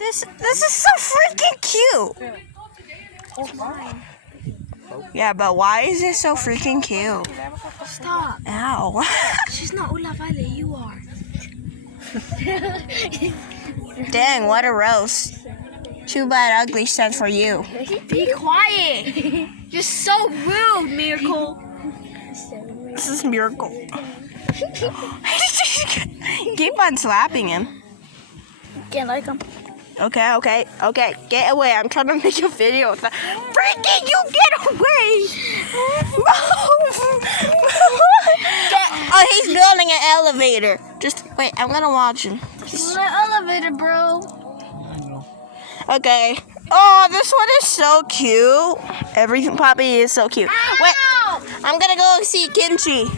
This is so freaking cute. Yeah, but why is it so freaking cute? Stop. Ow. She's not Ula Violet, you are. Dang, what a roast. Too bad ugly stands for you. Be quiet. You're so rude, Miracle. This is Miracle. Keep on slapping him. Can't like him. Okay. Get away. I'm trying to make a video. Freaking you get away! Oh, he's building an elevator. Just wait, I'm gonna watch him. It's an elevator, bro. Okay. Oh, this one is so cute. Everything Poppy is so cute. Wait, I'm gonna go see Kimchi.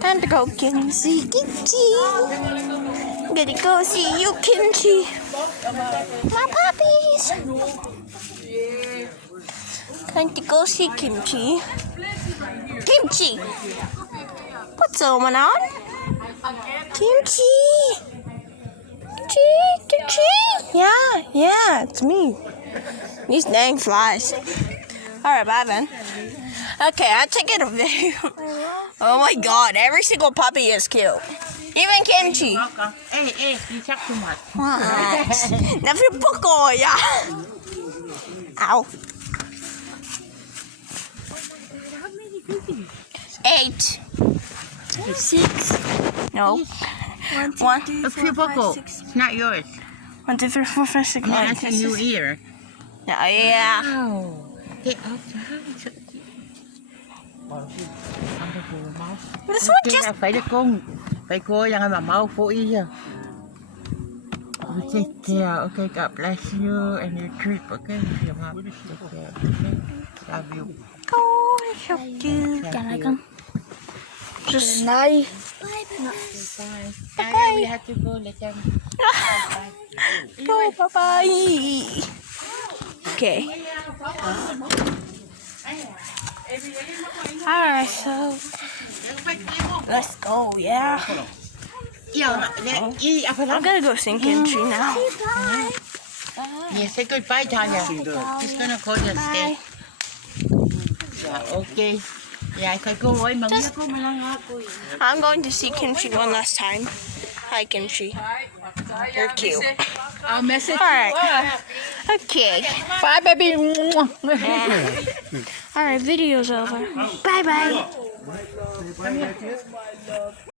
Time to go see Kimchi. I'm gonna go see you, Kimchi. My puppies. Time to go see Kimchi. Kimchi. What's going on? Kimchi. Kimchi. Yeah, it's me. These dang flies. Alright, bye then. Okay, I'm taking a video. Oh my god, every single puppy is cute. Even Kimchi. Hey, you talk too much. What? Never book all, yeah. Ow. 8. 6. No. 1, 2, A few buckle. It's not yours. 1, 2, 3, 4, 5, 6, 9, That's in your ear. Yeah. Wow. Get out the house. This one just. Phải được con. Phải cô yang mà mau phụ ý à. Take care. Okay, God bless you and your trip. Okay, take care. Okay. Love you. Oh, I helped you. Can't like him. Just. Bye. Bye. We have to go. Let's go. Bye. Okay. Alright, so let's go, yeah. I'm gonna go sing Kimchi now. Yeah, say goodbye, Tanya. Just gonna call you and stay. Yeah, okay. Yeah, say go away, Mama. I'm going to see Kimchi one last time. Hi, Kimchi. You're cute. I'll message Alright. Okay. Bye, baby. Alright, video's over. Bye-bye.